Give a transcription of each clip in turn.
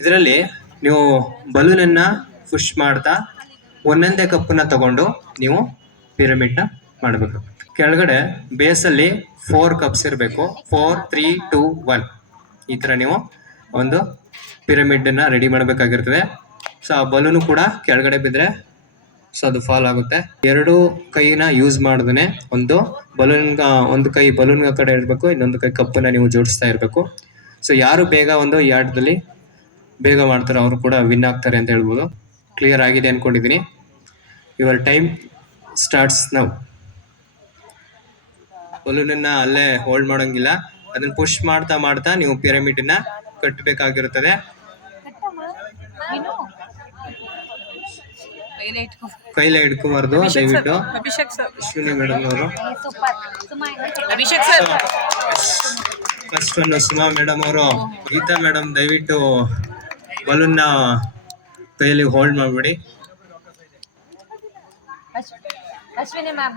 ಇದರಲ್ಲಿ ನೀವು ಬಲೂನನ್ನ ಪುಷ್ ಮಾಡ್ತಾ ಒಂದೊಂದೇ ಕಪ್ಪನ್ನ ತಗೊಂಡು ನೀವು ಪಿರಮಿಡ್ನ ಮಾಡಬೇಕು. ಕೆಳಗಡೆ ಬೇಸಲ್ಲಿ 4 ಕಪ್ಸ್ ಇರಬೇಕು. 4 3 2 1 ಈ ಥರ ನೀವು ಒಂದು ಪಿರಮಿಡನ್ನ ರೆಡಿ ಮಾಡಬೇಕಾಗಿರ್ತದೆ. ಸೊ ಆ ಬಲೂನು ಕೂಡ ಕೆಳಗಡೆ ಬಿದ್ದರೆ ಸೊ ಅದು ಫಾಲ್ ಆಗುತ್ತೆ. 2 ಕೈನ ಯೂಸ್ ಮಾಡಿದ್ರೆ ಒಂದು ಕೈ ಬಲೂನ್ ಕಡೆ ಇರಬೇಕು, ಇನ್ನೊಂದು ಕೈ ಕಪ್ಪನ್ನ ನೀವು ಜೋಡಿಸ್ತಾ ಇರಬೇಕು. ಸೊ ಯಾರು ಬೇಗ ಈ ಆಟದಲ್ಲಿ ಬೇಗ ಮಾಡ್ತಾರೆ ಅವರು ಕೂಡ ವಿನ್ ಆಗ್ತಾರೆ ಅಂತ ಹೇಳ್ಬೋದು. ಕ್ಲಿಯರ್ ಆಗಿದೆ ಅನ್ಕೊಂಡಿದ್ದೀನಿ. Your time starts now. ಬಲೂನನ್ನ ಅಲ್ಲೇ ಹೋಲ್ಡ್ ಮಾಡೋಂಗಿಲ್ಲ, ಅದನ್ನ ಪುಷ್ ಮಾಡ್ತಾ ಮಾಡ್ತಾ ನೀವು ಪಿರಮಿಡ್ನ ಕಟ್ಟಬೇಕಾಗಿರುತ್ತದೆ. ಕೈಲೇ ಇಟ್ಕೋಬಾರ್ದು ದಯವಿಟ್ಟು. ಅಶ್ವಿನಿ ಮೇಡಮ್ ಅವರು ಫಸ್ಟ್ ಒಂದು ಸುಮಾ ಮೇಡಮ್ ಅವರು, ಗೀತಾ ಮೇಡಮ್ ದಯವಿಟ್ಟು ಬಲೂನ್ನ ಕೈಯಲ್ಲಿ ಹೋಲ್ಡ್ ಮಾಡ್ಬಿಡಿ. ಅಶ್ವಿನಿ ಮ್ಯಾಮ್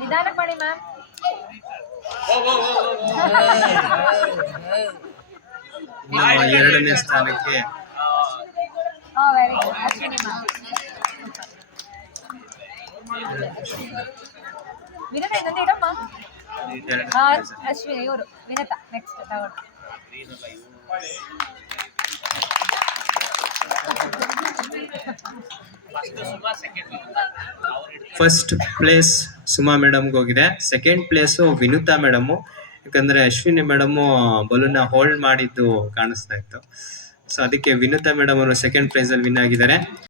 ನಿಧಾನ ಮಾಡಿ ಮ್ಯಾಮ್. ಎರಡನೇ ಸ್ಥಾನಕ್ಕೆ very good Ashwini ma'am. Vinata ಇನ್ನೊಂದು ಇಡಮ್ಮ. ಅಶ್ವಿನಿ ಇವರು ವಿನತಾ ನೆಕ್ಸ್ಟ್ ತಗೊಂಡು. ಫಸ್ಟ್ ಪ್ಲೇಸ್ ಸುಮಾ ಮೇಡಮ್ಗೆ ಹೋಗಿದೆ. Second place Vinutha madam. ಯಾಕಂದ್ರೆ ಅಶ್ವಿನಿ ಮೇಡಮು ಬಲೂನ್ನ ಹೋಲ್ಡ್ ಮಾಡಿದ್ದು ಕಾಣಿಸ್ತಾ ಇತ್ತು. ಸೊ ಅದಕ್ಕೆ ವಿನುತಾ ಮೇಡಮ್ ಅವರು ಸೆಕೆಂಡ್ ಪ್ರೈಸ್ ಅಲ್ಲಿ ವಿನ್ ಆಗಿದ್ದಾರೆ.